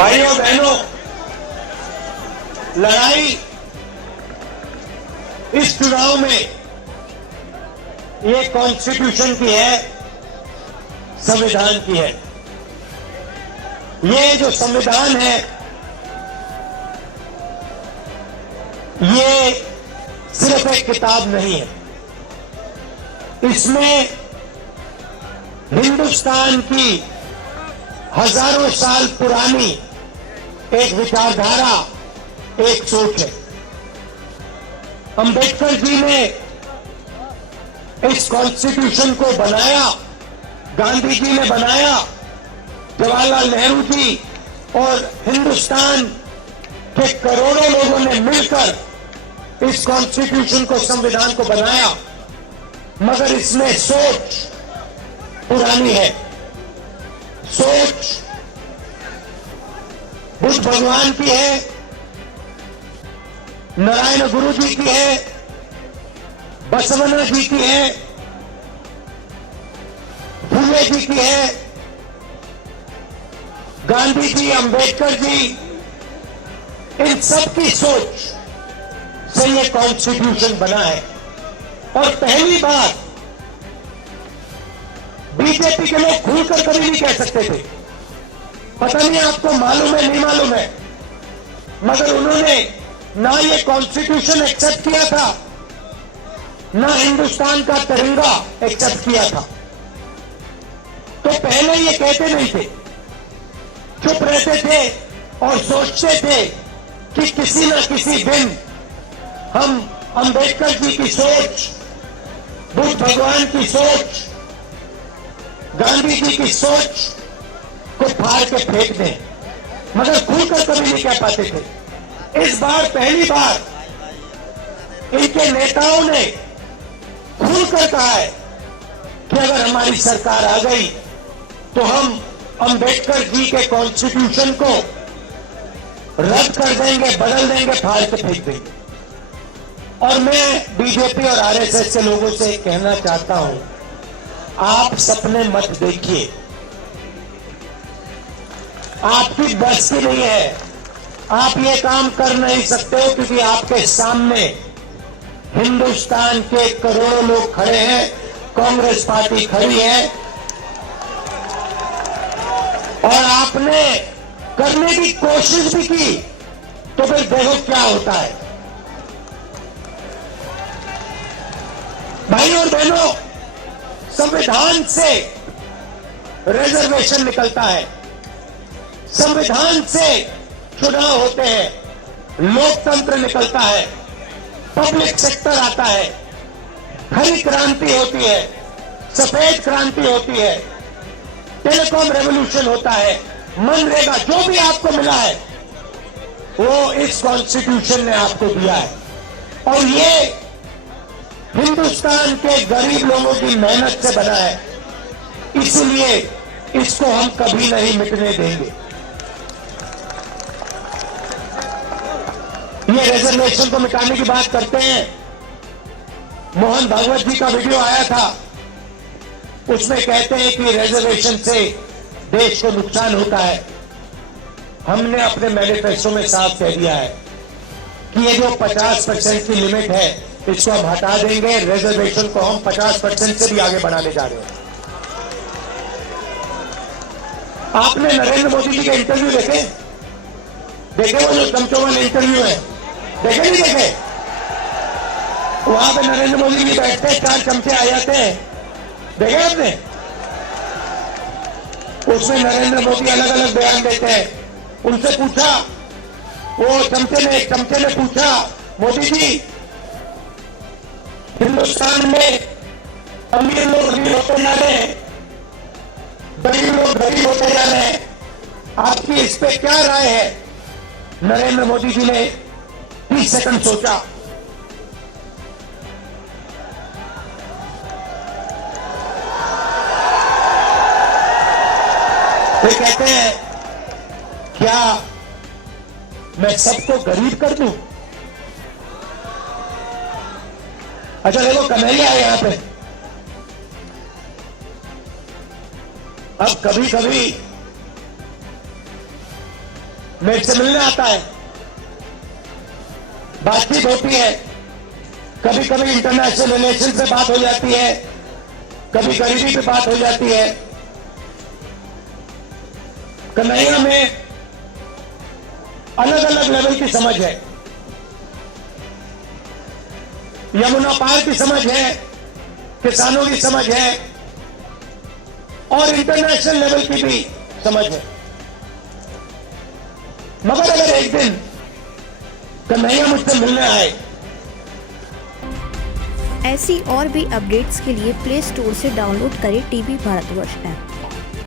भाइयों बहनों, लड़ाई इस चुनाव में ये कॉन्स्टिट्यूशन की है, संविधान की है। ये जो संविधान है ये सिर्फ एक किताब नहीं है, इसमें हिंदुस्तान की हजारों साल पुरानी एक विचारधारा, एक सोच है। अंबेडकर जी ने इस कॉन्स्टिट्यूशन को बनाया, गांधी जी ने बनाया, जवाहरलाल नेहरू जी और हिंदुस्तान के करोड़ों लोगों ने मिलकर इस कॉन्स्टिट्यूशन को, संविधान को बनाया, मगर इसमें सोच पुरानी है। सोच बुद्ध भगवान की है, नारायण गुरु जी की है, बसवण्णा जी की है, फुले जी की है, गांधी जी, अंबेडकर जी, इन सब की सोच से ये कॉन्स्टिट्यूशन बना है। और पहली बार बीजेपी के लोग खुलकर कभी नहीं कह सकते थे, पता नहीं आपको मालूम है नहीं मालूम है, मगर उन्होंने ना ये कॉन्स्टिट्यूशन एक्सेप्ट किया था, ना हिंदुस्तान का तिरंगा एक्सेप्ट किया था। तो पहले ये कहते नहीं थे, चुप रहते थे और सोचते थे कि किसी न किसी दिन हम अंबेडकर जी की सोच, बुद्ध भगवान की सोच, गांधी जी की सोच को फाड़ के फेंक दें, मगर खुलकर कभी नहीं कह पाते थे। इस बार पहली बार इनके नेताओं ने खुलकर कहा है कि अगर हमारी सरकार आ गई तो हम अंबेडकर जी के कॉन्स्टिट्यूशन को रद्द कर देंगे, बदल देंगे, फाड़ के फेंक देंगे। और मैं बीजेपी और आरएसएस के लोगों से कहना चाहता हूं, आप सपने मत देखिए, आपकी बस की नहीं है, आप ये काम कर नहीं सकते हो, क्योंकि आपके सामने हिंदुस्तान के करोड़ों लोग खड़े हैं, कांग्रेस पार्टी खड़ी है, और आपने करने की कोशिश भी की तो फिर देखो क्या होता है। भाई और बहनों, संविधान से रिजर्वेशन निकलता है, संविधान से चुनाव होते हैं, लोकतंत्र निकलता है, पब्लिक सेक्टर आता है, हरी क्रांति होती है, सफेद क्रांति होती है, टेलीकॉम रेवोल्यूशन होता है, मनरेगा, जो भी आपको मिला है वो इस कॉन्स्टिट्यूशन ने आपको दिया है। और ये हिंदुस्तान के गरीब लोगों की मेहनत से बना है, इसलिए इसको हम कभी नहीं मिटने देंगे। ये रिजर्वेशन को मिटाने की बात करते हैं, मोहन भागवत जी का वीडियो आया था, उसमें कहते हैं कि रिजर्वेशन से देश को नुकसान होता है। हमने अपने मैनिफेस्टो में साफ कह दिया है कि ये जो 50% की लिमिट है इसको हम हटा देंगे, रिजर्वेशन को हम 50% से भी आगे बढ़ाने जा रहे हैं। आपने नरेंद्र मोदी जी के इंटरव्यू देखे? देखे वो जो चमचों वाले इंटरव्यू है, देखे नहीं देखे? वहां पे नरेंद्र मोदी जी बैठते, 4 चमचे आ जाते हैं, देखे आपने? उसमें नरेंद्र मोदी अलग अलग बयान देते हैं। उनसे पूछा, वो एक चमचे ने पूछा, मोदी जी हिंदुस्तान में अमीर लोग अमीर होते जा रहे हैं, गरीब लोग गरीब होते जा रहे हैं, आपकी इस पे क्या राय है? नरेंद्र मोदी जी ने 30 सेकंड सोचा, वे कहते हैं, क्या मैं सबको गरीब कर दूं? अच्छा देखो, कन्हैया है यहां पे। अब कभी कभी मेरे से मिलने आता है, बातचीत होती है, कभी कभी इंटरनेशनल रिलेशन पे बात हो जाती है, कभी गरीबी पे बात हो जाती है। कन्हैया में अलग अलग लेवल की समझ है, यमुना पार की समझ है, किसानों की समझ है और इंटरनेशनल लेवल की भी समझ है। मगर अगर एक दिन कन्हैया मुझसे मिलने आए। ऐसी और भी अपडेट्स के लिए प्ले स्टोर से डाउनलोड करें टीवी भारतवर्ष ऐप।